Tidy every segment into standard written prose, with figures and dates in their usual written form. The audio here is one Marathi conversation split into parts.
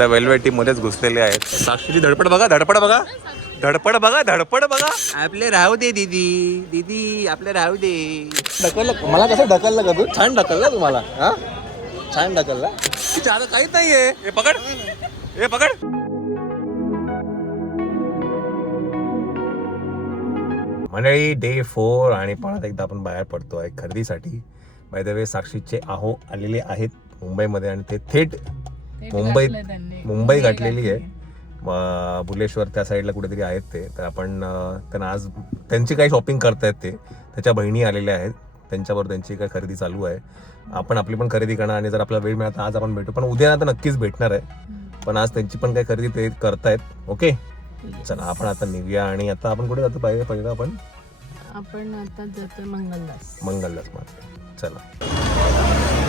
द वेल्वेटी मध्येच घुसलेले आहेत. साक्षीची धडपड बघा, धडपड बघा, धडपड बघा, धडपड बघा. आपले राहू दे दीदी, दीदी आपले राहू दे. ढकललं मला, कसं ढकललं का तू? छान ढकललं तुम्हाला, हा छान ढकलला. तिच्या आता काहीच नाहीये. हे पकड, हे पकड. मंडळी डे 4 आणि परत एकदा आपण बाहेर पडतोय खरेदीसाठी. बाय द वे साक्षीचे आहो आलेले आहेत मुंबईमध्ये आणि ते थेट मुंबई गाठलेली आहे. बुलेश्वर त्या साईडला कुठेतरी आहेत ते. तर आपण त्यांना आज त्यांची काही शॉपिंग करतायत. ते त्याच्या बहिणी आलेल्या आहेत, त्यांच्याबरोबर त्यांची काही खरेदी चालू आहे. आपण आपली पण खरेदी करणार आणि जर आपल्याला वेळ मिळाला तर आज आपण भेटू, पण उद्या आता नक्कीच भेटणार आहे. पण आज त्यांची पण काही खरेदी ते करतायत. ओके चला आपण आता निघूया. आणि आता आपण कुठे जातो पाहिजे आपण आता जातो मंगलदास मार्केट.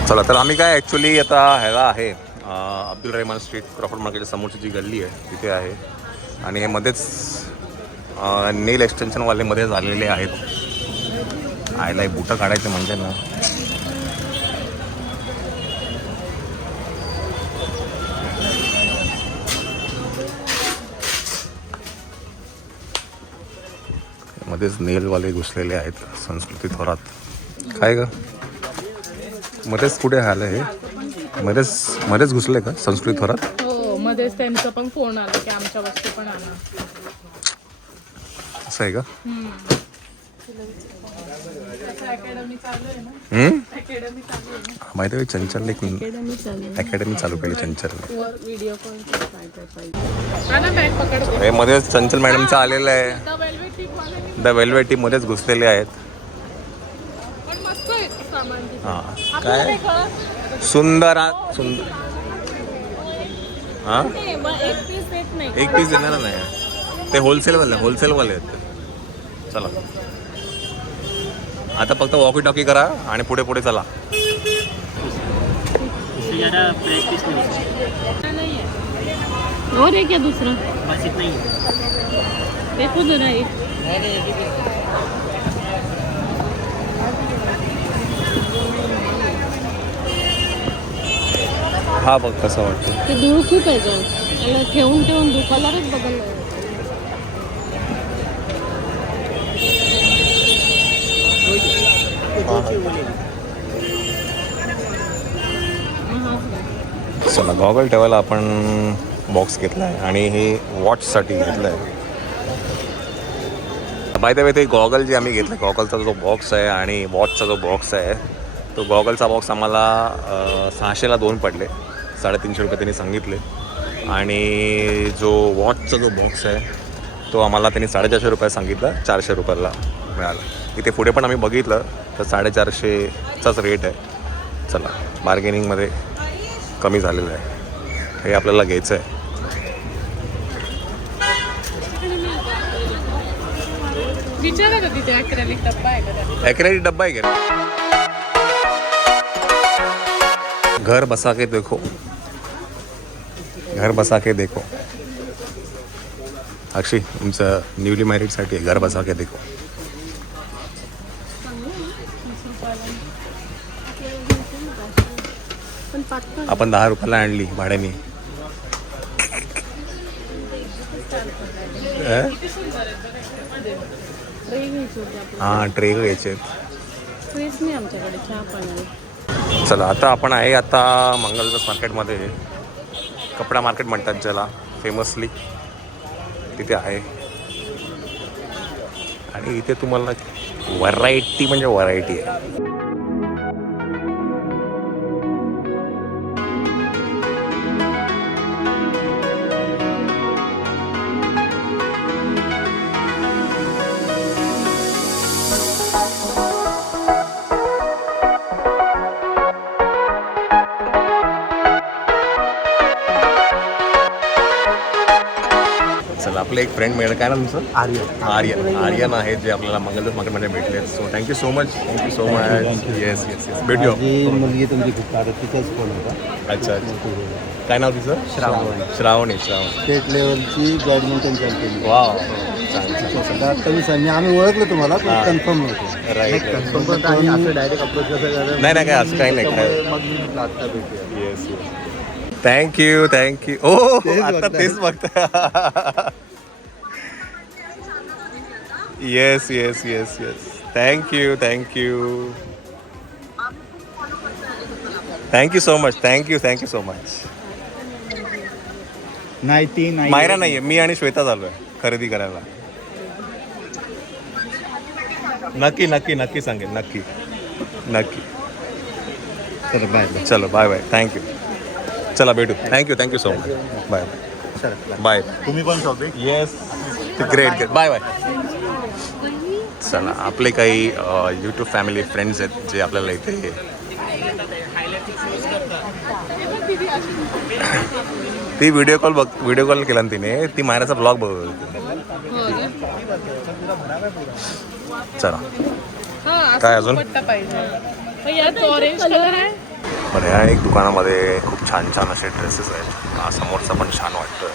चला तर आम्ही काय ॲक्च्युली आता ह्याला आहे अब्दुल रहमान स्ट्रीट, क्रॉफर्ड मार्केटच्या समोरची जी गल्ली आहे तिथे आहे. आणि हे मध्येच नेल एक्सटेन्शनवाले मध्ये झालेले आहेत. आयला बुटं काढायचे म्हणजे ना मध्येच नेलवाले घुसलेले आहेत. संस्कृती थोरात काय ग मध्येच कुठे आलं हे? मध्येच घुसले का संस्कृती थोरात? हो मध्येच त्यांचा पण फोन आला की आमच्या वस्तू पण आणा. असं आहे का? माहिती आहे चंचल एक अकॅडमी चालू केली चंचल. हे मध्येच चंचल मॅडमचं आलेलं आहे. द वेल्वेटी मध्येच घुसलेले आहेत. हा काय सुंदर हा एक पीस देणार नाही ते होलसेलवाले आहेत. चला आता फक्त वॉकी टॉकी करा आणि पुढे पुढे चला. और है क्या दूसरा? बस इतना ही देखो जरा ये. हा बघ कसं वाटतं. ते दूर खूप आहे जण याला ठेवून दुकानावरच बघायला. चला गॉगल ठेवायला आपण बॉक्स घेतला आहे आणि हे वॉचसाठी घेतलं आहे. बाय द वे ते गॉगल जे आम्ही घेतलं गॉगलचा जो बॉक्स आहे आणि वॉचचा जो बॉक्स आहे तो गॉगलचा बॉक्स आम्हाला 600ला 2 पडले. 350 रुपये त्यांनी सांगितले. आणि जो वॉचचा जो बॉक्स आहे तो आम्हाला त्यांनी 450 रुपये सांगितलं, 400 रुपयाला मिळाला. इथे पुढे पण आम्ही बघितलं तर 450चाच रेट आहे. चला बार्गेनिंगमध्ये कमी झालेलं आहे. हे आपल्याला घ्यायचं आहे. ॲक्रेलिक डब्बा आहे का? घर बसा के देखो, घर बसा के देखो. अक्षय तुमचं न्यूली मॅरिडसाठी घर बसा के देखो. आपण 10 रुपयाला आणली भाड्याने. हां ट्रे घ्यायचे. चला आता आपण आहे आता मंगलदास मार्केटमध्ये. कपडा मार्केट म्हणतात ज्याला फेमसली, तिथे आहे. आणि इथे तुम्हाला व्हरायटी म्हणजे व्हरायटी आहे. आपलं एक फ्रेंड मिळालं. काय ना तुमचं? आर्यन आहे जे आपल्याला मंगलदास मार्केटमध्ये भेटले. So thank you so much. Yes भेटूया. मुलगी तुमची खूप तिचाच फोन होता. अच्छा काय नाव तिचं? श्रावणी. स्टेट लेवलची बॅडमिंटन चॅम्पियन. वाव आम्ही ओळखलं तुम्हाला कन्फर्म नव्हतं. राईट. असं डायरेक्ट अप्रोच कसं नाही काय असं काही नाही. मग आता भेटूया. Yes thank you thank you. ओ तेच आता बघताय. तेच बघता. Yes yes yes yes. Thank you thank you thank you so much. Thank you so much. नाही ती नाही मायरा नाहीये, मी आणि श्वेता चालू आहे खरेदी करायला. नक्की नक्की नक्की सांगेल. नक्की नक्की. चल बाय चलो बाय बाय. थँक्यू. चला भेटू. Thank you so much. Bye bye. तुम्ही पण shopping. Yes great great. Bye bye. चला आपले काही यूट्यूब फॅमिली फ्रेंड्स आहेत जे आपल्याला इथे ती व्हिडिओ कॉल केला ना तिने. ती मायराचा ब्लॉग बघत होती. चला काय अजून. ऑरेंज कलर आहे. बरं ह्या एक दुकानामध्ये खूप छान छान असे ड्रेसेस आहेत. हा समोरचा पण छान वाटतोय.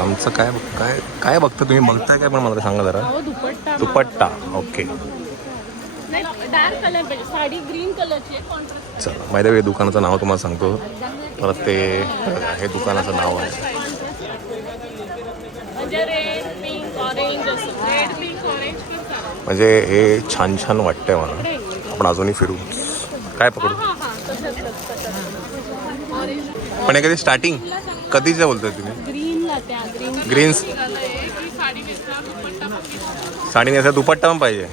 आमचं काय काय काय बघता तुम्ही. बघताय काय पण मला सांगा जरा. दुपट्टा दुपट्टा. ओके डार्क कलर पाहिजे. साडी ग्रीन कलरची आहे. कॉन्ट्रास्ट. चला माहिती आहे दुकानाचं नाव तुम्हाला सांगतो. परत ते हे दुकानाचं नाव आहे. म्हणजे रेड पिंक ऑरेंज असं. रेड पिंक ऑरेंज पण चालेल. म्हणजे हे छान छान वाटतंय मला. आपण अजूनही फिरू. काय पकडू. ऑरेंज पण हे कधी स्टार्टिंग कधीचं बोलतोय तुम्ही. ग्रीनला त्या ग्रीन्स साडी घेतला दुपट्टा पण घेतला. साडी नेसा दुपट्टा पण पाहिजे.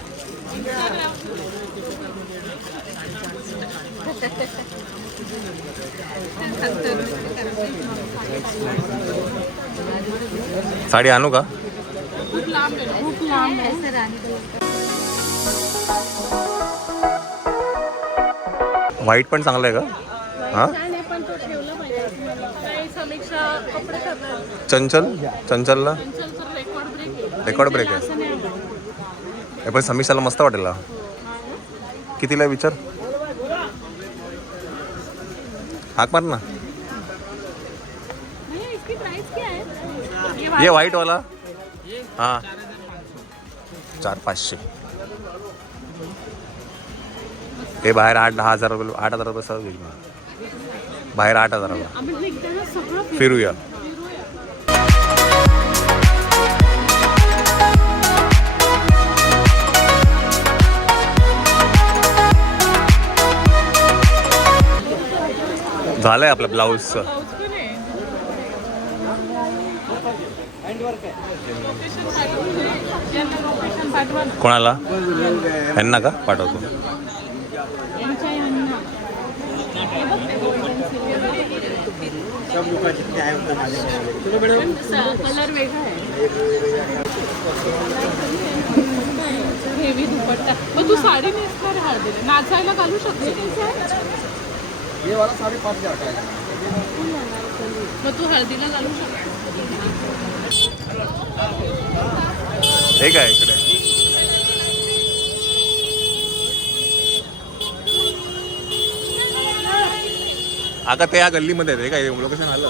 साडी आणू का. खूप लांब आहे. खूप लांब आहे. व्हाईट पण चांगलं आहे का. हां छान आहे पण तो ठेवला पाहिजे. काही समीक्षा कपडे करणार. चंचलला रेकॉर्ड ब्रेक आहे. असं नाही आवडत. हे पण समीक्षाला मस्त वाटेल. कितीला विचार. हाक मार ना. नहीं, इसकी प्राइस क्या है? ये व्हाईट वाला. हां 400-500. हे बाहेर 8-10 हजार रुपये 8,000 रुपये सहज घेईल. बाहेर 8,000ला आपण एकदा सगळं फिरूया. झालंय आपलं ब्लाऊजचं. कोणाला. यांना का पाठवतो. कलर वेगळा आहे. हेवी दुपट्टा. मग तू साडी नेसणार हळदीला नाचायला घालू शकते. मग तू हळदीला घालू शकते. हे काय इकडे. आता ते या गल्लीमध्ये आहे काय लोकेशन आलं.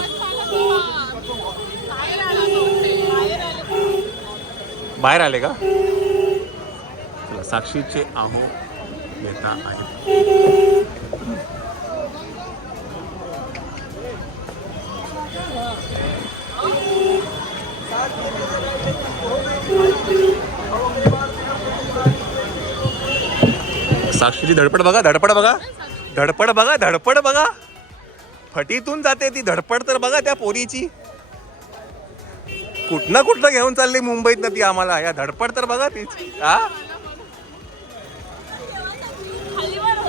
बाहेर आले का. चला साक्षीचे आहो नेता आहेत. साक्षीची धडपड बघा. धडपड बघा. फटीतून जाते ती धडपड तर बघा त्या पोरीची. कुठनं घेऊन चालली मुंबईत ना ती आम्हाला. या धडपड तर बघा तीच.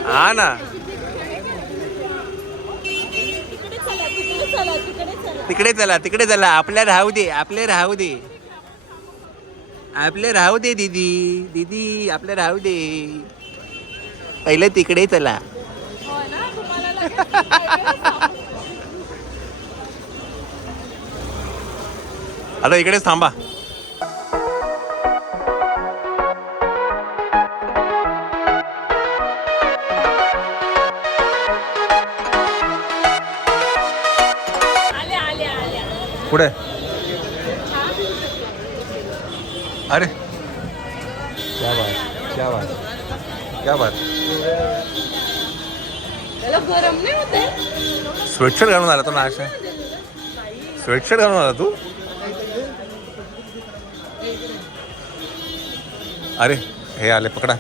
हा ना. तिकडे चला. आपल्या राहू दे दीदी आपले राहू दे. पहिले तिकडे चला. आता इकडेच थांबा. पुढे अरे क्या बात क्या बात क्या बात. त्याला गरम नाही होते. स्वेटशर्ट घालून आला तो ना अशा. स्वेटशर्ट घालून आला तू. अरे हे आले पकडा.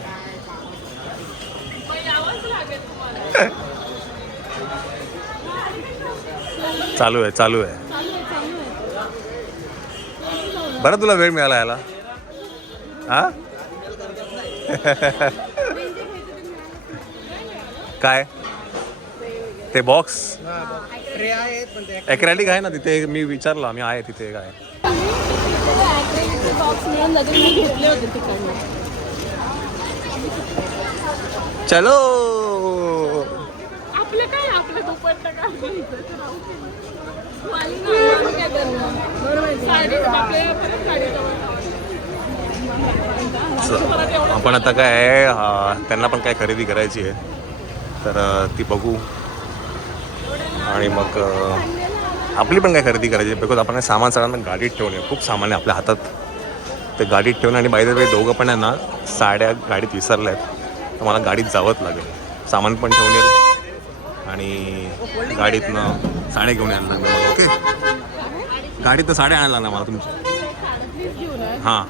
चालू आहे चालू आहे. बरं तुला वेळ मिळाला याला. हा काय ते बॉक्स ॲक्रेलिक आहे ना तिथे. मी विचारलं मी आहे तिथे काय. बॉक्स मिळून लगेच मी घेतले होते तिकडनं. चलो आपलं काय आपलं दुपट्टा काय वाली नाही, आम्ही काय करणार. साडी आपल्या परत साडी आपण आता काय आहे, त्यांना पण काय खरेदी करायची आहे तर ती बघू आणि मग आपली पण काय खरेदी करायची आहे. बिकॉज आपण सामान सगळ्यांना गाडीत ठेवणे. खूप सामान आहे आपल्या हातात ते गाडीत ठेवणे. आणि बाय द वे दोघं पण आहे ना साड्या गाडीत विसरल्या आहेत तर मला गाडीत जावंच लागेल. सामान पण ठेवून येईल आणि गाडीतनं साड्या घेऊन यायला लागेल मला. ओके गाडीतनं साड्या आणायला लागणार मला तुमच्या. हां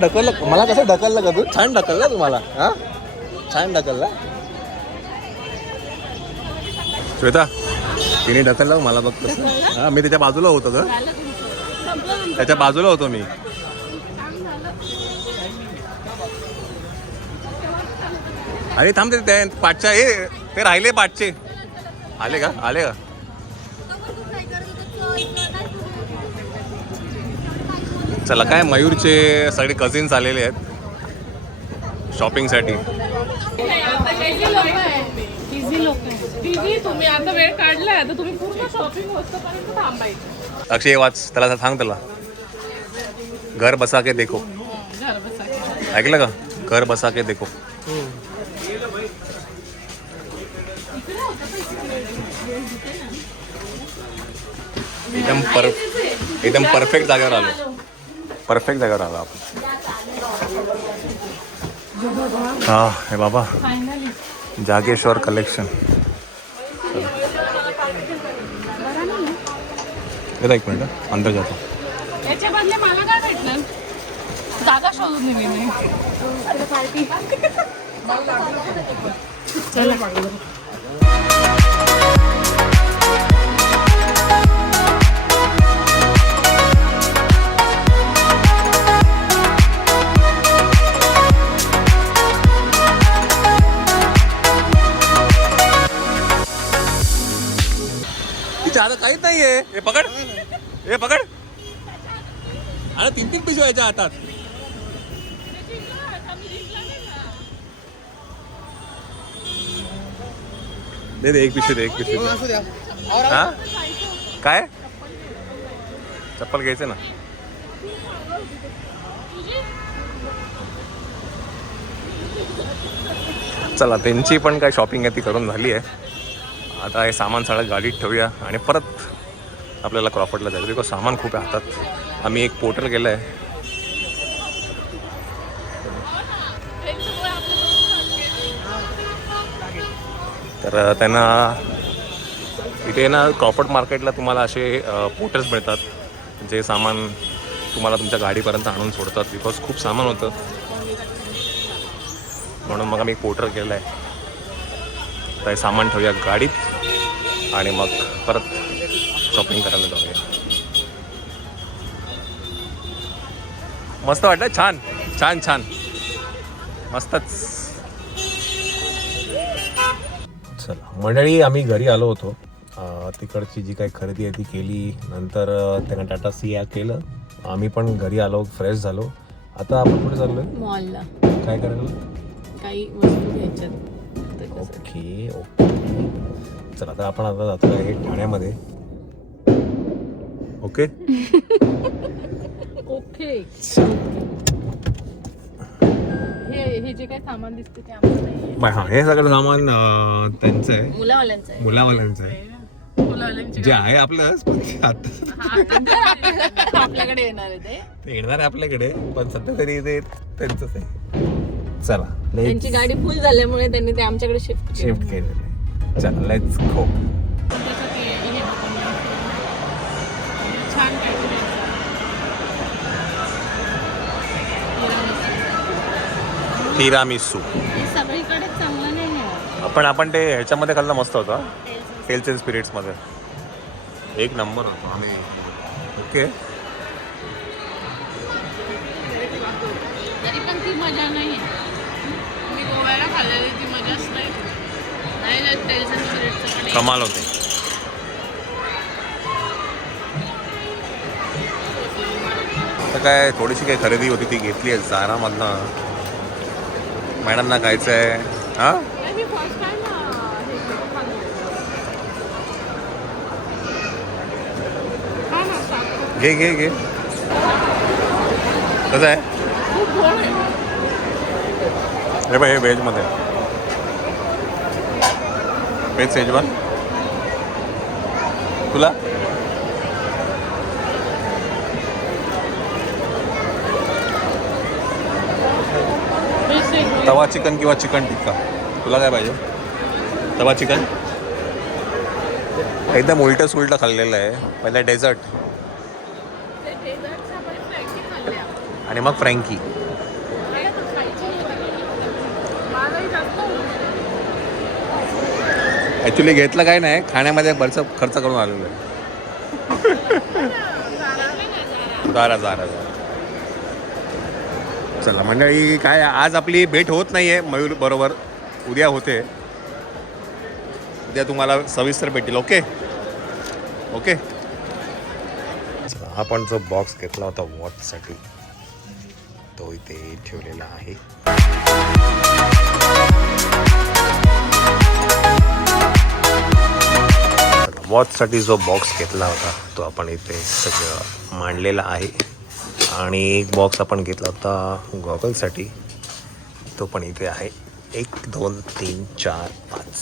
ढकललं मला. कसं ढकललं का तू. छान ढकललं तुम्हाला. हां छान ढकलला श्वेता. तिने ढकललं मला बघ कसं. हां मी त्याच्या बाजूला होतो ग. त्याच्या बाजूला होतो मी. अरे थांब ते पाठच्या हे ते राहिले पाठचे. आले का आले का. चला काय मयूरचे सगळे कझिन्स आलेले आहेत शॉपिंगसाठी. बिझी लोक बिझी. तुम्ही आता वेळ काढलाय तर तुम्ही पूर्ण शॉपिंग होतपर्यंत थांबायचं. अक्षय वाच त्याला सांग त्याला. घर बसा के देखो. घर बसा. ऐकलं का घर बसा के देखो. एकदम परफेक्ट जागेवर आलो. परफेक्ट जागेवर आलो आपण. हा हे बाबा जागेश्वर कलेक्शन. एक मिनिट अंदर जातो. याच्या बदले मला काय भेटलं. जागा शोधून दिली मी. चला आता काहीच नाहीये. हे पकड हे पकड. आणि 3-3 पिशव्या याच्या हातात. दे एक पिशवी दे एक पिशवी. हा काय चप्पल घ्यायचं ना. चला त्यांची पण काय शॉपिंग आहे ती करून झाली आहे. आता हे सामान सगळं गाडीत ठेवूया आणि परत आपल्याला क्रॉफर्डला जायचं. बिकॉज सामान खूप आहे हातात. आम्ही एक पोर्टर केलं आहे. तर त्यांना इथे ना क्रॉफर्ड मार्केटला तुम्हाला असे पोर्टर्स मिळतात जे सामान तुम्हाला तुमच्या गाडीपर्यंत आणून सोडतात. बिकॉज खूप सामान होतं म्हणून मग आम्ही एक पोर्टर केलं आहे. तर हे सामान ठेवूया गाडीत आणि मग परत शॉपिंग करायला जाऊया. मस्त वाटलं. छान छान छान मस्तच. चला मंडळी आम्ही घरी आलो होतो. तिकडची जी काही खरेदी आहे ती केली. नंतर त्यांना टाटा सिया केलं. आम्ही पण घरी आलो फ्रेश झालो. आता आपण कुठे चाललोय. मॉलला. काय करायला. काही वस्तू घ्यायच्यात. ओके ओके चला तर आपण आता जातो आहे ठाण्यामध्ये. ओके ओके हे हे जे काही सामान दिसते ते आम्हाला नाहीये. हा हे सगळं सामान त्यांचं आहे, मुलावाल्यांचं आहे. मुलावाल्यांचं आहे, मुलावाल्यांची जे आहे आपलंच, पण ते आता आपल्याकडे येणार आहे ते येणार आहे आपल्याकडे, पण सध्या तरी ते त्यांचंच आहे. चला त्यांची गाडी फुल झाल्यामुळे त्यांनी ते आमच्याकडे शिफ्ट केलेलं आहे. चला लेट्स गो. छान तिरामिसू सगळीकडे चांगलं नाही आहे. आपण ते ह्याच्यामध्ये खाल्लं मस्त होतं, टेल्स अँड स्पिरिट्स मध्ये एक नंबर होतो. आणि ओके तरी पण ती मजा नाही आहे. मी गोव्याला खाल्लेली ती मजाच नाही. टेल्स अँड स्पिरिट्सचं पण कमाल होते. तर काय थोडीशी काही खरेदी होती ती घेतली आहे जारामधनं. मॅडमना खायचं आहे. हा मी फर्स्ट टाइम घे घे घे. कसं आहे खूप गोड आहे. हे बघ, हे व्हेजमध्ये व्हेज शेजवान. तुला तवा चिकन किंवा चिकन टिक्का, तुला काय पाहिजे? तवा चिकन एकदम उलटं सुलटं खाल्लेलं आहे. पहिला डेझर्ट आणि मग फ्रँकी. ॲक्च्युली घेतलं काय नाही, खाण्यामध्ये बरंच खर्च करून आलेलो आहे. जारा. चला मंडळी, काय आज आपली भेट होत नाही आहे मयूर बरोबर, उद्या होते. उद्या तुम्हाला सविस्तर भेटेल. Okay okay. आपण जो बॉक्स घेतला होता वॉचसाठी तो इथे ठेवलेला आहे. वॉचसाठी जो बॉक्स घेतला होता तो आपण इथे सगळं मांडलेला आहे. आणि एक बॉक्स आपण घेतला होता गॉगलसाठी, तो पण इथे आहे. 1 2 3 4 5.